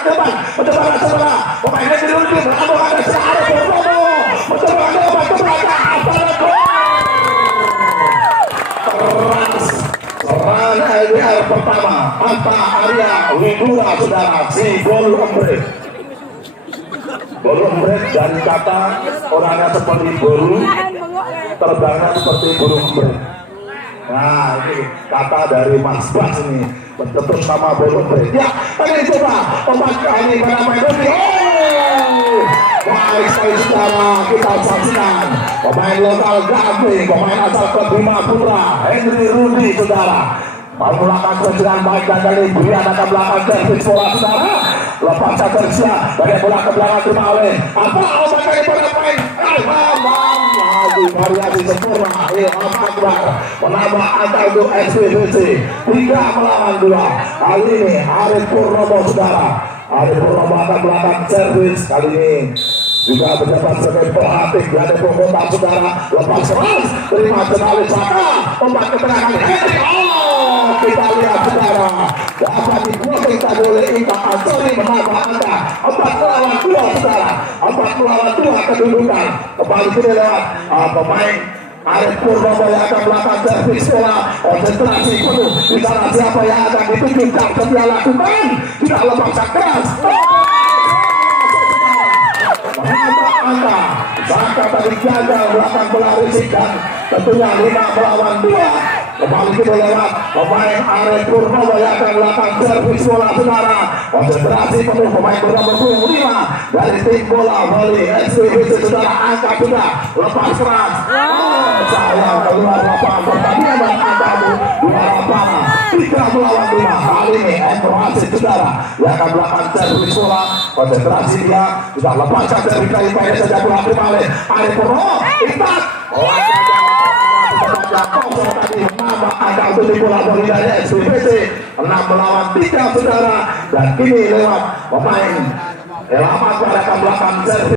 depan, mencoba sebelah, pemainnya di luar tim, ada searah Purnomo, mencoba depan ke belakang, pada gol. Keras, serangan LDR pertama, Anta Arya Widura saudara, si gol ombre. Gol ombre dan kata orangnya seperti burung, terbangnya seperti burung ombre. Nah ini kata dari Mas Bas ini betul sama burung ombre. Ya, ini coba obat kali pada main Rudy. Oh, baik sekali saudara, kita saksikan pemain lokal Gambling, pemain asal klub Bima Putra, Henry Rudy saudara. Melakukan serangan baik dan kali ini akan melakukan servis bola saudara. Lepas Satersia dari bola ke belakang terima oleh apa obat kali pada main lagi variasi sempurna. Akbar menambah angka untuk SPBC 3 melawan 2. Kali ini Arif Purnomo saudara. Arif Purnomo akan melakukan servis kali ini juga berjabat sebagai pelatih dari Bogota saudara. Lepas keras terima Jenali Saka obat ke tengah kali Henry. Oh kita lihat saudara dapat dibuat kita oleh Ika Ansori menambah angka 4 melawan 2 saudara. 4 melawan 2 kedudukan kembali kini lewat pemain Arif Purnomo yang akan melakukan servis bola. Konsentrasi penuh di sana siapa yang akan ditunjukkan setia lakukan tidak lepas keras. Menambah angka Saka tadi gagal melakukan pelarisan dan tentunya 5 melawan 2. Kembali kita lewat pemain Arif Purnomo yang akan melakukan servis bola saudara. Konsentrasi penuh pemain bernomor 25 dari tim bola voli SPBC saudara. Angka juga lepas keras. Oh sayang keluar lapangan pertandingan dan angka 2 lapangan 3 melawan 5. Kali ini Endroasi saudara yang akan melakukan servis bola. Konsentrasi dia sudah lepaskan dari kali pendek saja bola kembali Arif Purnomo. Ikat tadi nama ada untuk bola voli dari SPBC 6 melawan 3 saudara. Dan kini lewat pemain Elamat pada belakang servis